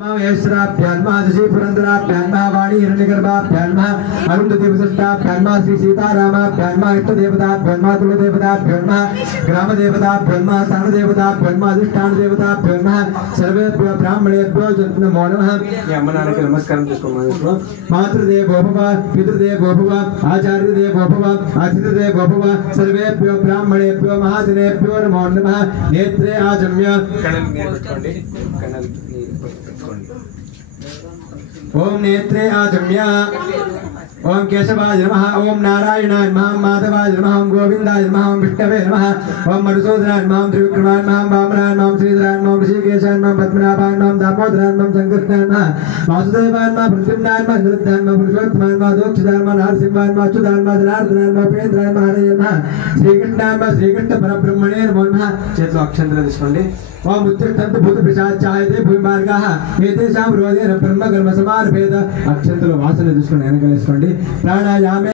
श्री पुरंदराभ्यान्मा वाणी हिरण्यगर्भाभ्यान्मा अरुंधदेवदत्ताभ्यान्मा श्री सीतारामाभ्यान्मा इष्टदेवताभ्यान्मा कुलदेवताभ्यान्मा ग्रामदेवताभ्यान्मा स्थानदेवताभ्यान्मा अधिष्ठानदेवताभ्यान्मा सर्वेभ्यो ब्राह्मणेभ्यो नमो नमः। अम्मनानकी नमस्कारं చేసుకోమని मातृदेवो भव पितृदेवो भव आचार्यदेवो भव अतिथिदेवो भव सर्वेभ्यो ब्राह्मणेभ्यो महाजनेभ्यो नमो नमः। नेत्रे आजम्य ओम नेत्रे आजम्य ओम केशवाय नमः ओम नारायणाय नमः माधवाय नमः ओम गोविंदाय नमः ओम विष्णवे नमः ओम मधुसूदनाय नमः ओम त्रिविक्रमाय नमः वामनाय नमः श्रीधराय नमः ऋषिकेशाय नमः पद्मनाभाय नमः दामोदराय नमः संकीर्तनाय नमः वासुदेवाय नमः प्रद्युम्नाय नमः निरुद्धाय नमः पुरुषोत्तमाय नमः दोक्षिताय नमः नरसिंहाय नमः अच्युताय नमः जनार्दनाय नमः उपेन्द्राय नमः हरये नमः श्रीकृष्णाय नमः श्रीकृष्ण परब्रह्मणे नमो नमः। చేతిలో అక్షంతలు తీసుకోండి। ओम उत्तिष्ठन्तु भूतपिशाचायते भूमिमार्गाः एतेषां रोधेन ब्रह्मकर्म समारभेद। అక్షంతలు వాసన తీసుకొని వెనకలేసుకోండి। प्राणायामे